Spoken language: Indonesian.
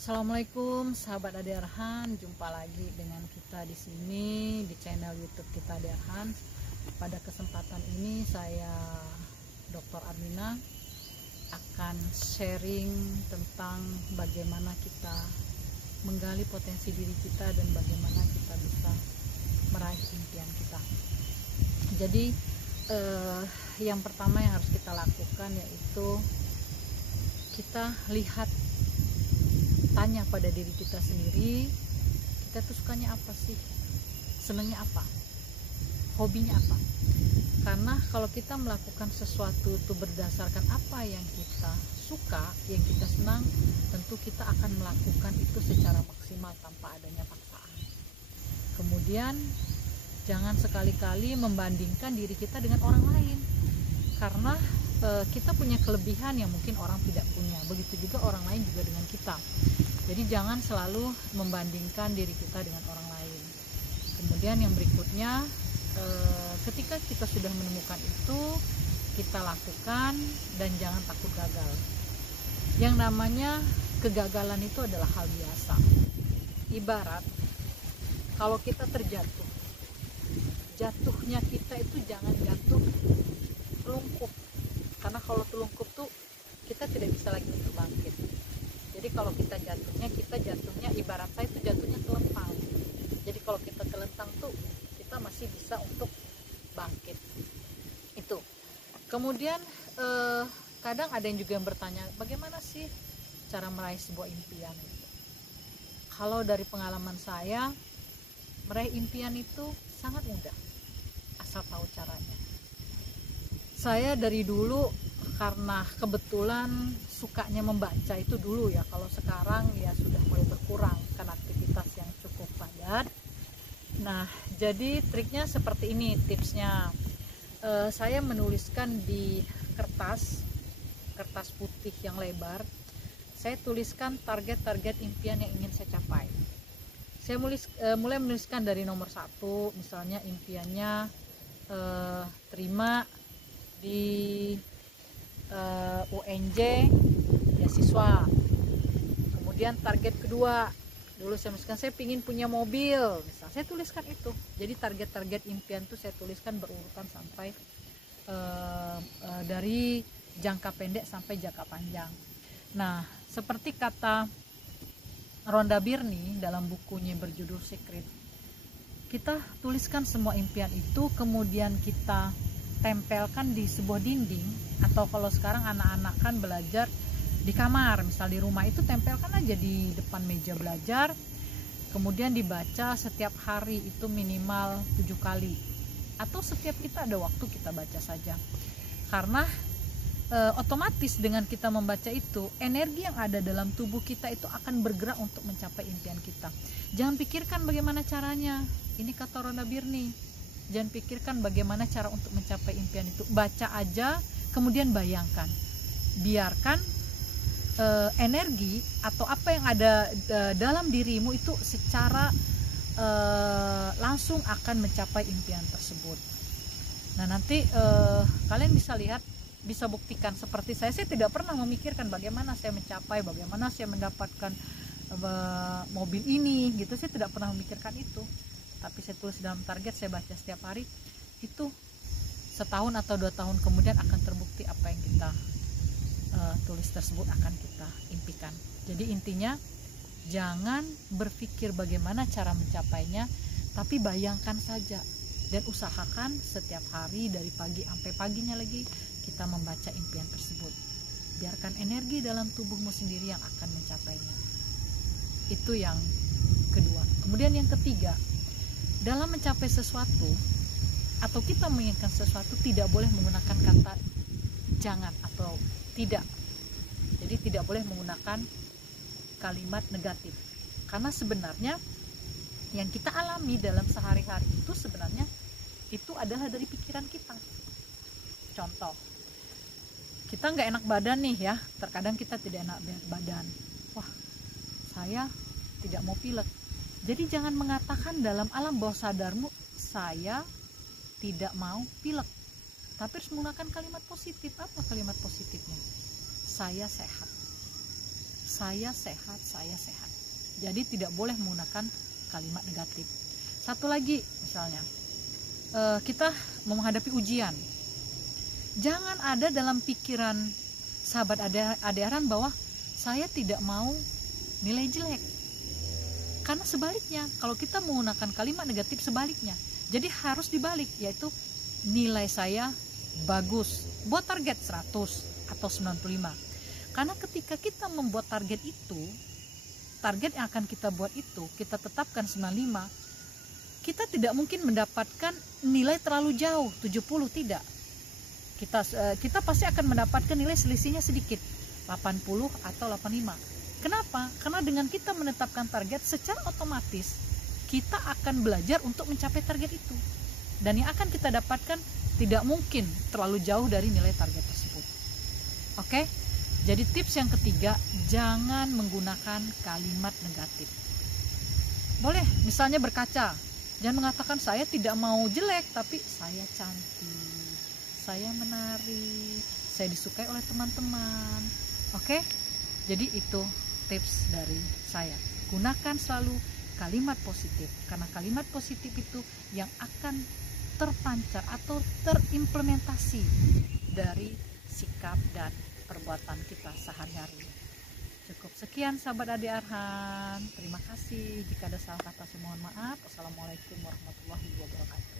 Assalamualaikum sahabat Ade Arhan, jumpa lagi dengan kita di sini di channel YouTube kita Ade Arhan. Pada kesempatan ini saya Dr. Armina akan sharing tentang bagaimana kita menggali potensi diri kita dan bagaimana kita bisa meraih impian kita. Jadi yang pertama yang harus kita lakukan yaitu kita lihat, tanya pada diri kita sendiri, kita tuh sukanya apa sih, senangnya apa, hobinya apa. Karena kalau kita melakukan sesuatu itu berdasarkan apa yang kita suka, yang kita senang, tentu kita akan melakukan itu secara maksimal tanpa adanya paksaan. Kemudian jangan sekali-kali membandingkan diri kita dengan orang lain, karena kita punya kelebihan yang mungkin orang tidak punya, begitu juga orang lain juga dengan kita. Jadi jangan selalu membandingkan diri kita dengan orang lain. Kemudian yang berikutnya, ketika kita sudah menemukan itu, kita lakukan dan jangan takut gagal. Yang namanya kegagalan itu adalah hal biasa. Ibarat kalau kita terjatuh, jatuhnya kita itu jangan jatuh telungkup, karena kalau telungkup tuh kita tidak bisa lagi untuk bangkit. Jadi kalau kita jatuhnya ibarat saya itu jatuhnya telentang. Jadi kalau kita telentang tuh kita masih bisa untuk bangkit. Itu. Kemudian kadang ada yang juga yang bertanya, bagaimana sih cara meraih sebuah impian? Kalau dari pengalaman saya, meraih impian itu sangat mudah, asal tahu caranya. Saya dari dulu karena kebetulan sukanya membaca itu dulu ya. Kalau sekarang ya sudah mulai berkurang karena aktivitas yang cukup padat. Nah, jadi triknya seperti ini, tipsnya. Saya menuliskan di kertas putih yang lebar. Saya tuliskan target-target impian yang ingin saya capai. Saya mulai menuliskan dari nomor 1, misalnya impiannya terima di UNJ beasiswa. Kemudian target kedua, dulu saya tuliskan saya ingin punya mobil, misalnya saya tuliskan itu. Jadi target-target impian itu saya tuliskan berurutan sampai dari jangka pendek sampai jangka panjang. Nah, seperti kata Rhonda Byrne dalam bukunya berjudul Secret, kita tuliskan semua impian itu, kemudian kita tempelkan di sebuah dinding, atau kalau sekarang anak-anak kan belajar di kamar, misal di rumah itu tempelkan aja di depan meja belajar, kemudian dibaca setiap hari itu minimal 7 kali, atau setiap kita ada waktu kita baca saja. Karena otomatis dengan kita membaca itu, energi yang ada dalam tubuh kita itu akan bergerak untuk mencapai impian kita. Jangan pikirkan bagaimana caranya, ini kata Rhonda Byrne. Jangan pikirkan bagaimana cara untuk mencapai impian itu. Baca aja, kemudian bayangkan. Biarkan energi atau apa yang ada dalam dirimu itu secara langsung akan mencapai impian tersebut. Nah, nanti kalian bisa lihat, bisa buktikan seperti saya tidak pernah memikirkan bagaimana saya mencapai, bagaimana saya mendapatkan mobil ini gitu. Saya tidak pernah memikirkan itu. Tapi saya tulis dalam target, saya baca setiap hari, itu setahun atau 2 tahun kemudian akan terbukti apa yang kita tulis tersebut akan kita impikan. Jadi intinya jangan berpikir bagaimana cara mencapainya, tapi bayangkan saja dan usahakan setiap hari dari pagi sampai paginya lagi kita membaca impian tersebut. Biarkan energi dalam tubuhmu sendiri yang akan mencapainya. Itu yang kedua. Kemudian yang ketiga, dalam mencapai sesuatu atau kita menginginkan sesuatu tidak boleh menggunakan kata jangan atau tidak. Jadi tidak boleh menggunakan kalimat negatif. Karena sebenarnya yang kita alami dalam sehari-hari itu sebenarnya itu adalah dari pikiran kita. Contoh, kita nggak enak badan nih ya, terkadang kita tidak enak badan. Wah, saya tidak mau pilek. Jadi jangan mengatakan dalam alam bawah sadarmu, saya tidak mau pilek. Tapi harus menggunakan kalimat positif. Apa kalimat positifnya? Saya sehat. saya sehat, saya sehat. Jadi tidak boleh menggunakan kalimat negatif. Satu lagi misalnya, kita mau menghadapi ujian, jangan ada dalam pikiran sahabat ADR-an bahwa saya tidak mau nilai jelek. Karena sebaliknya, kalau kita menggunakan kalimat negatif sebaliknya. Jadi harus dibalik, yaitu nilai saya bagus. Buat target 100 atau 95. Karena ketika kita membuat target itu, target yang akan kita buat itu, kita tetapkan 95, kita tidak mungkin mendapatkan nilai terlalu jauh, 70, tidak. Kita pasti akan mendapatkan nilai selisihnya sedikit, 80 atau 85. Kenapa? Karena dengan kita menetapkan target, secara otomatis kita akan belajar untuk mencapai target itu. Dan yang akan kita dapatkan tidak mungkin terlalu jauh dari nilai target tersebut. Oke? Jadi tips yang ketiga, jangan menggunakan kalimat negatif. Boleh misalnya berkaca, jangan mengatakan saya tidak mau jelek, tapi saya cantik, saya menarik, saya disukai oleh teman-teman. Oke? Jadi itu tips dari saya. Gunakan selalu kalimat positif, karena kalimat positif itu yang akan terpancar atau terimplementasi dari sikap dan perbuatan kita sehari-hari. Cukup sekian sahabat Ade Arhan. Terima kasih. Jika ada salah kata, saya mohon maaf. Assalamualaikum warahmatullahi wabarakatuh.